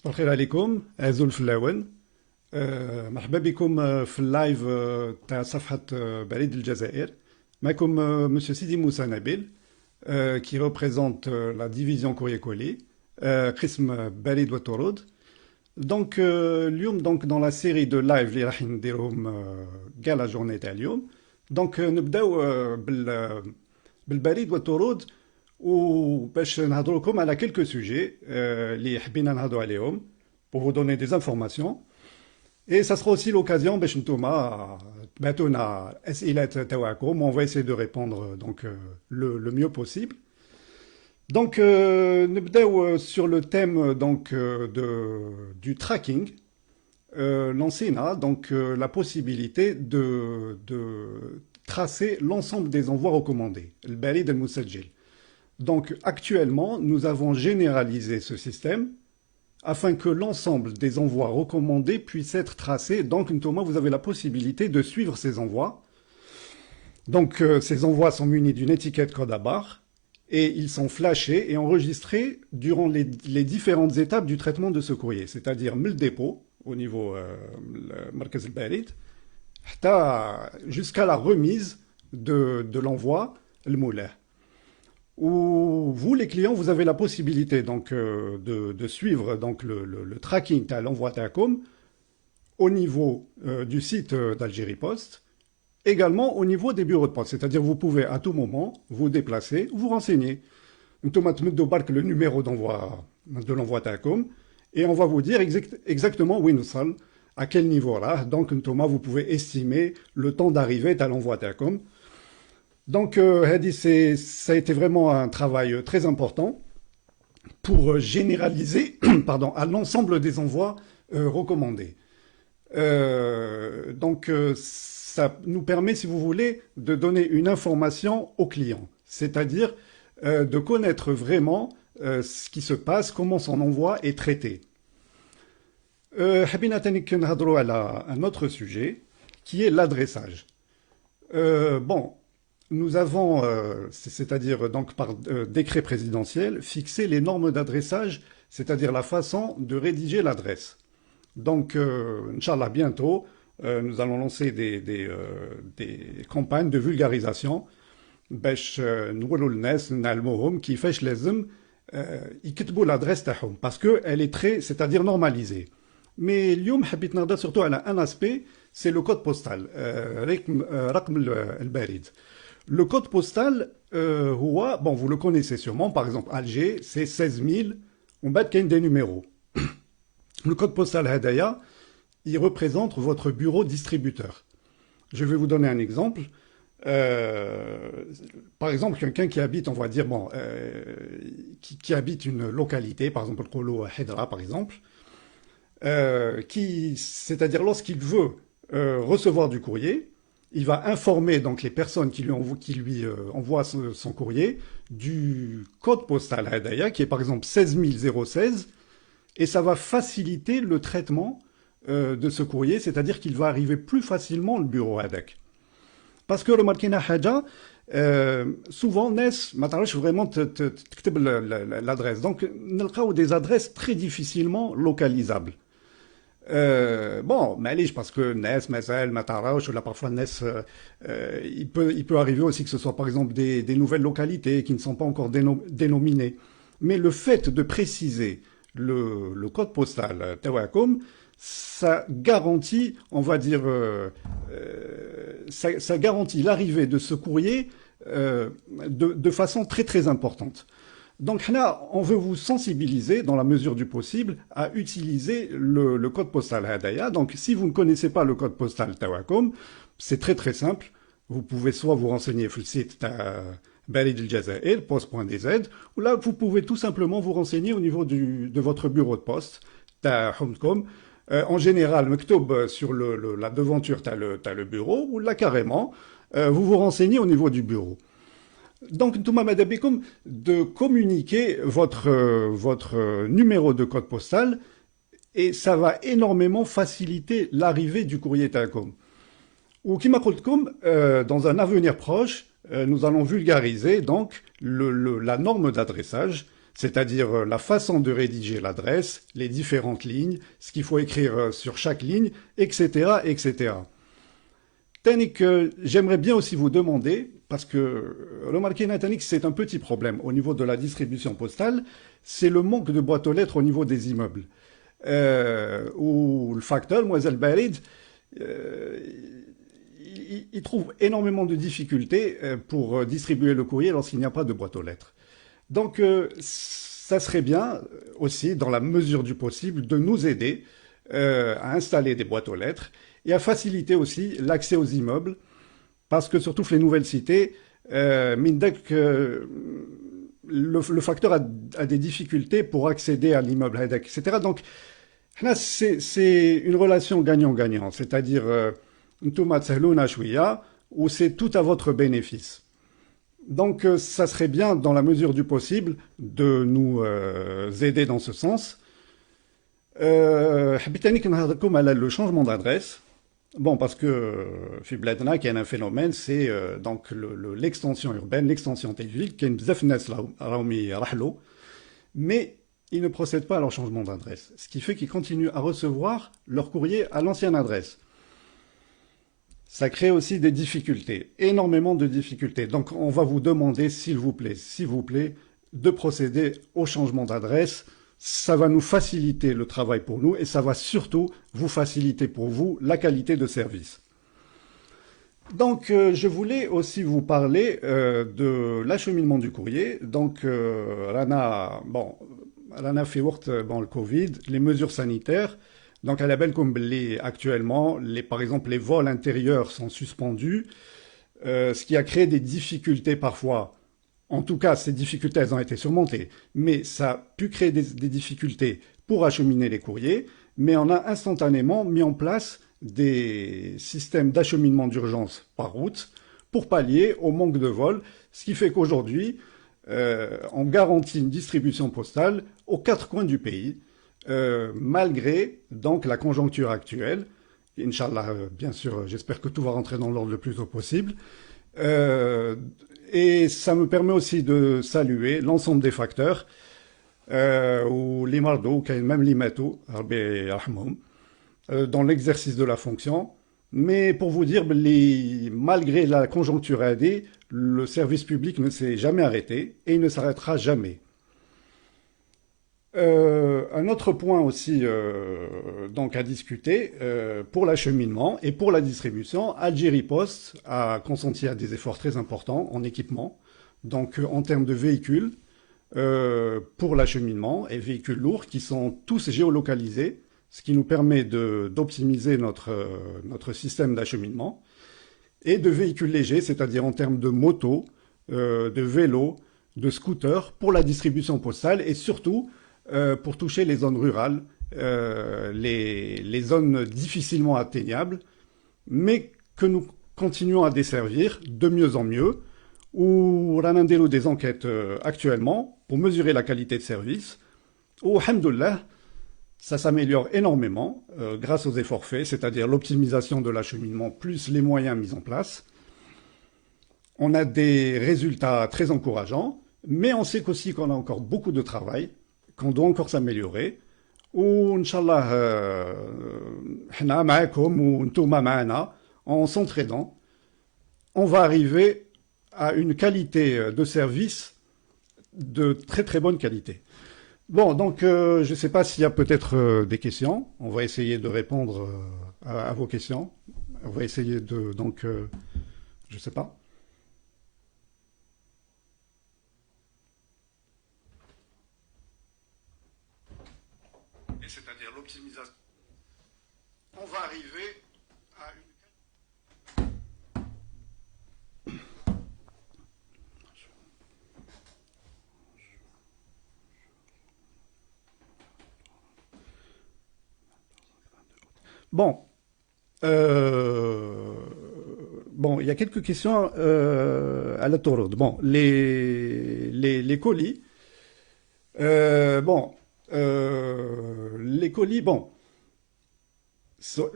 صباح الخير عليكم عزول فلاون. مرحبا بكم في اللايف تاع صفحة بريد الجزائر. معكم مسيو سيدي موسى نبيل qui représente la division courrier-colis قسم بريد والطرود. دونك اليوم دونك dans la série de live اللي راح نديرهم كاع لا جورني تاع اليوم. دونك نبداو بالبريد والطرود وباش نهضروا لكم على quelques sujets اللي حبينا نهضروا عليهم pour vous donner des informations. Et ça sera aussi l'occasion باش نتوما تبعتونا اسئلات تاعكم. On va essayer de répondre donc le mieux possible. Donc نبداو sur le thème donc du tracking. Lancena donc la possibilité de tracer l'ensemble des envois recommandés, le barid al-musajjil. Donc actuellement, nous avons généralisé ce système afin que l'ensemble des envois recommandés puissent être tracés. Donc, notamment, vous avez la possibilité de suivre ces envois. Donc, ces envois sont munis d'une étiquette code à barre et ils sont flashés et enregistrés durant les différentes étapes du traitement de ce courrier, c'est-à-dire le dépôt au niveau Markaz al-Barid jusqu'à la remise de l'envoi, le moulah. Où vous, les clients, vous avez la possibilité donc, de suivre donc, le tracking à l'envoi TACOM au niveau du site d'Algérie Post, également au niveau des bureaux de poste. C'est-à-dire vous pouvez à tout moment vous déplacer, vous renseigner. Nous avons le numéro d'envoi de l'envoi TACOM et on va vous dire exactement où nous sommes, à quel niveau là. Donc vous pouvez estimer le temps d'arrivée à l'envoi TACOM. Donc, ça a été vraiment un travail très important pour généraliser pardon, à l'ensemble des envois recommandés. Donc, ça nous permet, si vous voulez, de donner une information au client, c'est-à-dire de connaître vraiment ce qui se passe, comment son envoi est traité. حبينا تاني نهضروا على un autre sujet qui est l'adressage. Bon. Nous avons, c'est-à-dire donc par décret présidentiel, fixé les normes d'adressage, c'est-à-dire la façon de rédiger l'adresse. Donc, Inch'Allah, bientôt, nous allons lancer des campagnes de vulgarisation. Qui fait l'adresse parce qu'elle est très, c'est-à-dire normalisée. Mais اليوم حبيت نهضر surtout على un aspect, c'est le code postal, رقم البريد. Le code postal, bon, vous le connaissez sûrement, par exemple Alger, c'est 16 000, on bat qu'il y a des numéros. Le code postal Hadaya, il représente votre bureau distributeur. Je vais vous donner un exemple. Par exemple, quelqu'un qui habite, on va dire, bon, qui habite une localité, par exemple, le Kolo Hedra, par exemple, c'est-à-dire lorsqu'il veut recevoir du courrier, il va informer donc les personnes qui lui envoient son courrier du code postal Hadaya, qui est par exemple 16016, et ça va faciliter le traitement de ce courrier, c'est-à-dire qu'il va arriver plus facilement au bureau Hadak. Parce que remarquez Haja, souvent NES, ما تعرفش vraiment تكتب l'adresse. Donc, نلقاو des adresses très difficilement localisables. Bon, معليش parce que NES, مثلا ما تعرفش ولا parfois NES, il peut arriver aussi que ce soit par exemple des nouvelles localités qui ne sont pas encore dénominées. Mais le fait de préciser le code postal Tawakom, ça garantit, on va dire, ça garantit l'arrivée de ce courrier de façon très très importante. Donc là, on veut vous sensibiliser, dans la mesure du possible, à utiliser le code postal Hadaya. Donc si vous ne connaissez pas le code postal Tawakom, c'est très très simple. Vous pouvez soit vous renseigner sur le site Barid al-Jazair, post.dz, ou là vous pouvez tout simplement vous renseigner au niveau de votre bureau de poste, Homecom. En général, Mektoub, sur la devanture, t'as le bureau, ou là carrément, vous vous renseignez au niveau du bureau. Donc, Ntouma Madabikum, de communiquer votre numéro de code postal, et ça va énormément faciliter l'arrivée du courrier Takom. Ou Kimakoltkum, dans un avenir proche, nous allons vulgariser donc la norme d'adressage, c'est-à-dire la façon de rédiger l'adresse, les différentes lignes, ce qu'il faut écrire sur chaque ligne, etc., etc. Tannick, j'aimerais bien aussi vous demander, parce que remarquez, Tannick, c'est un petit problème au niveau de la distribution postale, c'est le manque de boîtes aux lettres au niveau des immeubles. Où le facteur, Moisel Barid, euh, il trouve énormément de difficultés pour distribuer le courrier lorsqu'il n'y a pas de boîte aux lettres. Donc, ça serait bien aussi, dans la mesure du possible, de nous aider à installer des boîtes aux lettres et à faciliter aussi l'accès aux immeubles, parce que surtout les nouvelles cités, Mindek, le facteur a des difficultés pour accéder à l'immeuble, etc. Donc, là, c'est une relation gagnant-gagnant, c'est-à-dire, ntouma tsahlouna chouïa, où c'est tout à votre bénéfice. Donc, ça serait bien, dans la mesure du possible, de nous aider dans ce sens. حبيت نهضركم على le changement d'adresse. Bon, parce que في بلادنا كاين un phénomène, c'est donc l'extension urbaine, l'extension des villes, كاين بزاف الناس راهم يرحلوا, mais ils ne procèdent pas à leur changement d'adresse. Ce qui fait qu'ils continuent à recevoir leur courrier à l'ancienne adresse. Ça crée aussi des difficultés, énormément de difficultés. Donc on va vous demander, s'il vous plaît, de procéder au changement d'adresse. Ça va nous faciliter le travail pour nous et ça va surtout vous faciliter pour vous la qualité de service. Donc je voulais aussi vous parler de l'acheminement du courrier. Donc Rana, bon, Rana fait bon, le Covid, les mesures sanitaires. Donc, à la belle comme actuellement, par exemple, les vols intérieurs sont suspendus, ce qui a créé des difficultés parfois. En tout cas, ces difficultés, elles ont été surmontées, mais ça a pu créer des difficultés pour acheminer les courriers, mais on a instantanément mis en place des systèmes d'acheminement d'urgence par route pour pallier au manque de vols, ce qui fait qu'aujourd'hui, on garantit une distribution postale aux quatre coins du pays, malgré donc la conjoncture actuelle. Inch'Allah, bien sûr, j'espère que tout va rentrer dans l'ordre le plus tôt possible. Euh, et ça me permet aussi de saluer l'ensemble des facteurs, ou les mardos, même les matou, dans l'exercice de la fonction. Mais pour vous dire, malgré la conjoncture aidée, le service public ne s'est jamais arrêté et il ne s'arrêtera jamais. Un autre point aussi donc à discuter pour l'acheminement et pour la distribution, Algérie Post a consenti à des efforts très importants en équipement, donc en termes de véhicules pour l'acheminement et véhicules lourds qui sont tous géolocalisés, ce qui nous permet d'optimiser notre système d'acheminement, et de véhicules légers, c'est-à-dire en termes de motos, de vélos, de scooters pour la distribution postale et surtout pour toucher les zones rurales, les zones difficilement atteignables, mais que nous continuons à desservir de mieux en mieux, où on a des enquêtes actuellement pour mesurer la qualité de service, où, alhamdoulilah, ça s'améliore énormément grâce aux efforts faits, c'est-à-dire l'optimisation de l'acheminement plus les moyens mis en place. On a des résultats très encourageants, mais on sait qu'aussi qu'on a encore beaucoup de travail, qu'on doit encore s'améliorer. Inch'Allah, en s'entraînant, on va arriver à une qualité de service de très très bonne qualité. Bon, donc je ne sais pas s'il y a peut-être des questions. On va essayer de répondre à vos questions. On va essayer de, donc, je ne sais pas. Et c'est-à-dire l'optimisation. On va arriver à une... Bon, euh, bon, il y a quelques questions à la tourode. Bon, les colis. Bon, les colis, bon,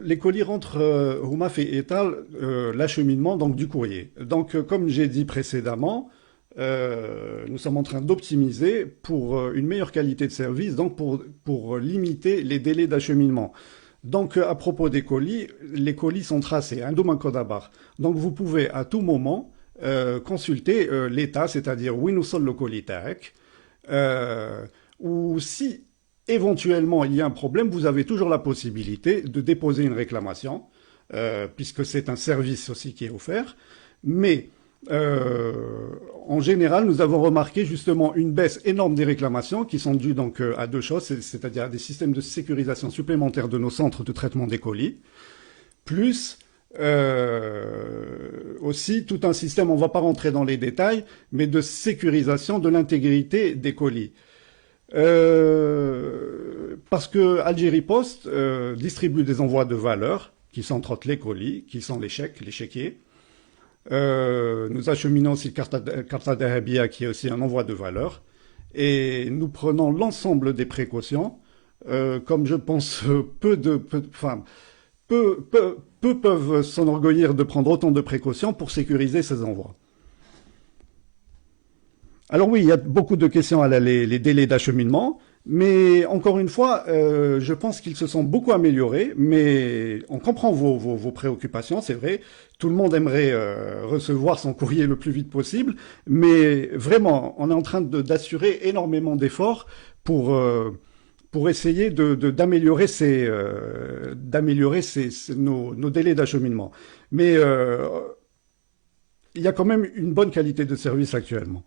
les colis rentrent Huma fait étal l'acheminement donc du courrier. Donc, comme j'ai dit précédemment, nous sommes en train d'optimiser pour une meilleure qualité de service, donc pour limiter les délais d'acheminement. Donc, à propos des colis, les colis sont tracés, un domaine code à barre. Donc, vous pouvez à tout moment consulter l'état, c'est-à-dire où nous sommes le colis TAC, ou si éventuellement il y a un problème, vous avez toujours la possibilité de déposer une réclamation, puisque c'est un service aussi qui est offert. Mais euh, en général, nous avons remarqué justement une baisse énorme des réclamations qui sont dues donc à deux choses, c'est-à-dire à des systèmes de sécurisation supplémentaires de nos centres de traitement des colis, plus aussi tout un système, on ne va pas rentrer dans les détails, mais de sécurisation de l'intégrité des colis. Parce que Algérie Post distribue des envois de valeur qui sont entre autres les colis, qui sont les chèques, les chéquiers. Nous acheminons aussi le Carta Dahabia qui est aussi un envoi de valeur. Et nous prenons l'ensemble des précautions, comme je pense enfin, peu peuvent s'enorgueillir de prendre autant de précautions pour sécuriser ces envois. Alors oui, il y a beaucoup de questions à les délais d'acheminement, mais encore une fois, je pense qu'ils se sont beaucoup améliorés, mais on comprend vos préoccupations, c'est vrai. Tout le monde aimerait recevoir son courrier le plus vite possible, mais vraiment, on est en train d'assurer énormément d'efforts pour, euh, pour essayer d'améliorer nos délais d'acheminement. Mais il y a quand même une bonne qualité de service actuellement.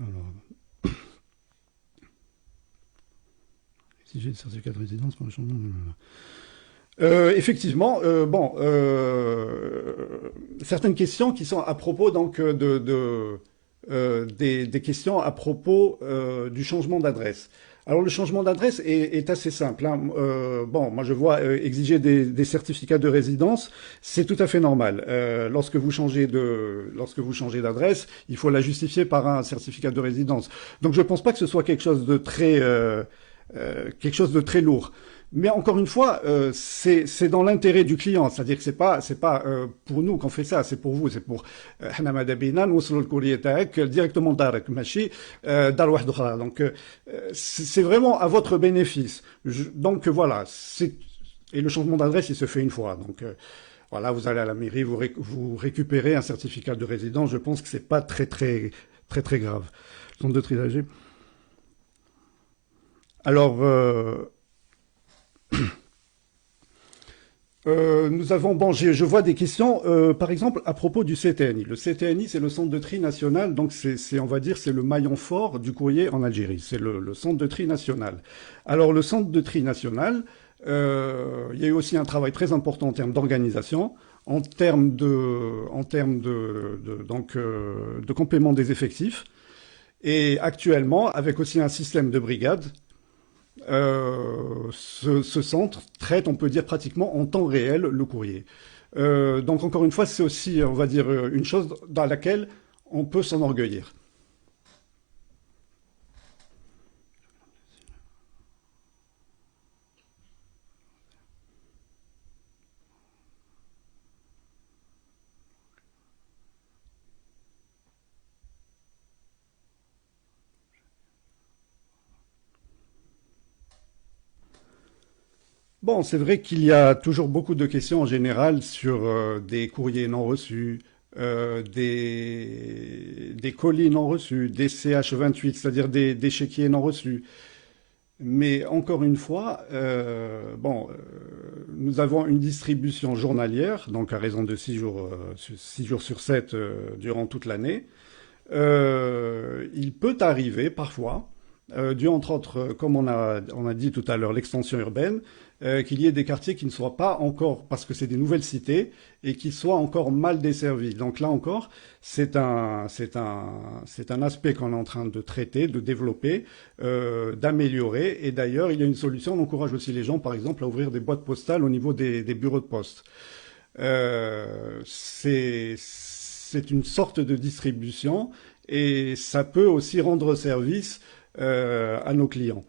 Alors, si j'ai le certificat de résidence pour le changement. Effectivement, bon, certaines questions qui sont à propos donc des questions à propos du changement d'adresse. Alors le changement d'adresse est assez simple, hein. Bon, moi je vois exiger des certificats de résidence, c'est tout à fait normal. Lorsque vous changez d'adresse, il faut la justifier par un certificat de résidence. Donc je ne pense pas que ce soit quelque chose de très lourd. Mais encore une fois, c'est dans l'intérêt du client, c'est-à-dire que c'est pas pour nous qu'on fait ça, c'est pour vous, c'est pour حنا ماذا بينا نوصلوا الكورية تاعك directement لدارك ماشي دار واحد أخرى. Donc c'est vraiment à votre bénéfice. Donc voilà, et le changement d'adresse il se fait une fois. Donc voilà, vous allez à la mairie, vous récupérez un certificat de résidence. Je pense que c'est pas très grave. Centre de tri d'AG. Alors nous avons, bon, je vois des questions, par exemple, à propos du CTNI. Le CTNI, c'est le centre de tri national, donc on va dire, c'est le maillon fort du courrier en Algérie. C'est le centre de tri national. Alors, le centre de tri national, il y a eu aussi un travail très important en termes d'organisation, en termes de complément des effectifs, et actuellement, avec aussi un système de brigade, ce centre traite, on peut dire pratiquement en temps réel, le courrier. Donc encore une fois, c'est aussi, on va dire, une chose dans laquelle on peut s'enorgueillir. Bon, c'est vrai qu'il y a toujours beaucoup de questions en général sur des courriers non reçus, des colis non reçus, des CH28, c'est-à-dire des chéquiers non reçus. Mais encore une fois, bon, nous avons une distribution journalière, donc à raison de 6 jours sur 7 durant toute l'année. Il peut arriver parfois, dû entre autres, comme on a dit tout à l'heure, l'extension urbaine, qu'il y ait des quartiers qui ne soient pas encore, parce que c'est des nouvelles cités, et qui soient encore mal desservis. Donc là encore, c'est un aspect qu'on est en train de traiter, de développer, d'améliorer. Et d'ailleurs, il y a une solution, on encourage aussi les gens, par exemple, à ouvrir des boîtes postales au niveau des bureaux de poste. C'est une sorte de distribution et ça peut aussi rendre service à nos clients.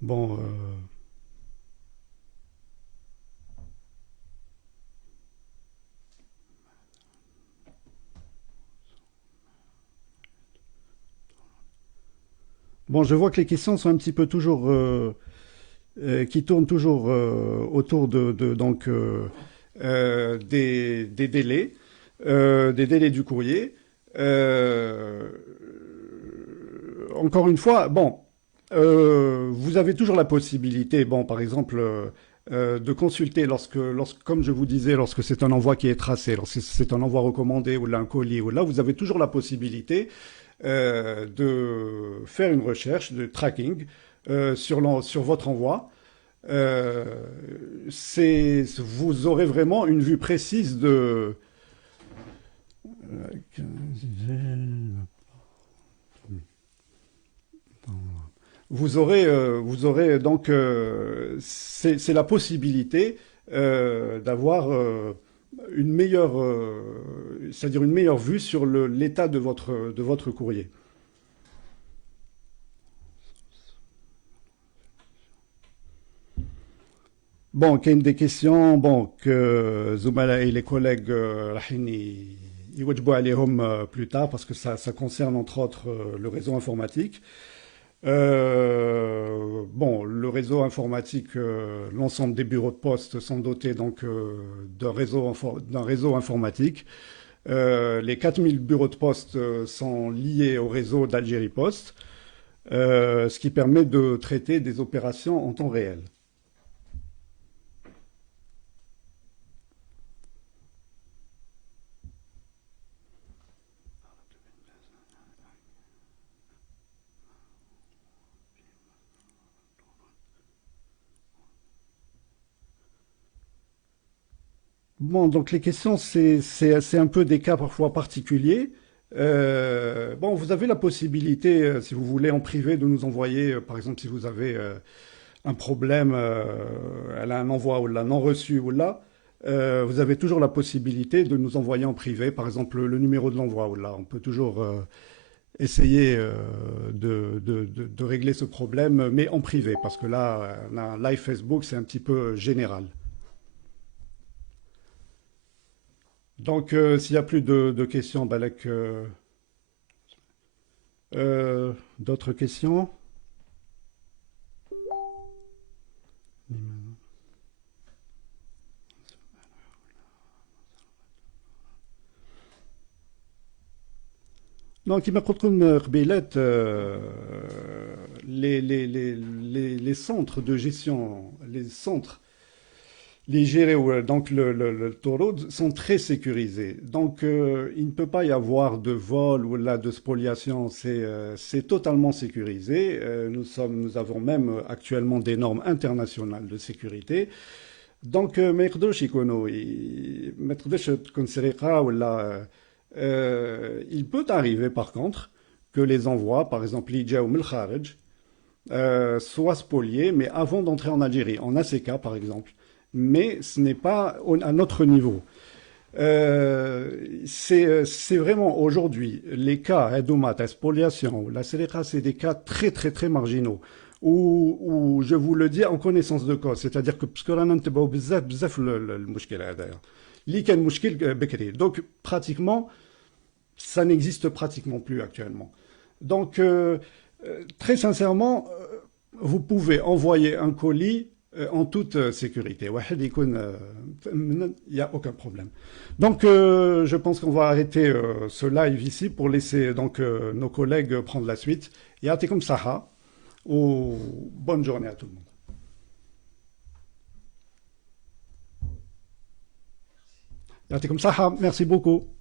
Bon, Bon, je vois que les questions sont un petit peu toujours, qui tournent toujours autour des délais du courrier. Euh, Encore une fois, bon, vous avez toujours la possibilité, bon, par exemple, de consulter comme je vous disais, lorsque c'est un envoi qui est tracé, lorsque c'est un envoi recommandé ou là, un colis, ou là, vous avez toujours la possibilité de faire une recherche de tracking sur votre envoi. Euh, Vous aurez vraiment une vue précise de. Vous aurez donc, c'est la possibilité d'avoir une meilleure, c'est-à-dire une meilleure vue sur l'état de votre courrier. Bon, il y a des questions bon, que Zoumala et les collègues راحين يوجبوا عليهم plus tard parce que ça concerne entre autres le réseau informatique. Bon, le réseau informatique, l'ensemble des bureaux de poste sont dotés donc d'un réseau informatique. Les 4000 bureaux de poste sont liés au réseau d'Algérie Post, ce qui permet de traiter des opérations en temps réel. Bon, donc les questions, c'est un peu des cas parfois particuliers. Bon, vous avez la possibilité, si vous voulez, en privé, de nous envoyer, par exemple, si vous avez un problème, elle a un envoi ou là non reçu ou là, vous avez toujours la possibilité de nous envoyer en privé, par exemple, le numéro de l'envoi ou là. On peut toujours essayer de régler ce problème, mais en privé, parce que là, un live Facebook, c'est un petit peu général. Donc, s'il n'y a plus de questions, Balek, d'autres questions? Donc, il m'a proposé قبيلات, les centres de gestion, les centres, les gérés, donc le taureau, sont très sécurisés. Donc, il ne peut pas y avoir de vol ou là de spoliation. C'est totalement sécurisé. Nous avons même actuellement des normes internationales de sécurité. Donc, ما يقدروش يكونوا ما تقدرش تكون سرقة ولا il peut arriver par contre que les envois, par exemple l'IJA ou Melkharj, soient spoliés, mais avant d'entrer en Algérie, en ACK par exemple. Mais ce n'est pas à notre niveau. C'est vraiment aujourd'hui les cas Edoumat, spoliation, la CDK, c'est des cas très très très marginaux. Où je vous le dis en connaissance de cause, c'est-à-dire que parce que là, ننتبهوا بزاف بزاف المشكل هذايا اللي كان مشكل بكري. Donc pratiquement ça n'existe pratiquement plus actuellement. Donc très sincèrement, vous pouvez envoyer un colis en toute sécurité. Il n'y a aucun problème. Donc, je pense qu'on va arrêter ce live ici pour laisser donc nos collègues prendre la suite. Yatikum Saha, ou bonne journée à tout le monde. Yatikum Saha, merci beaucoup.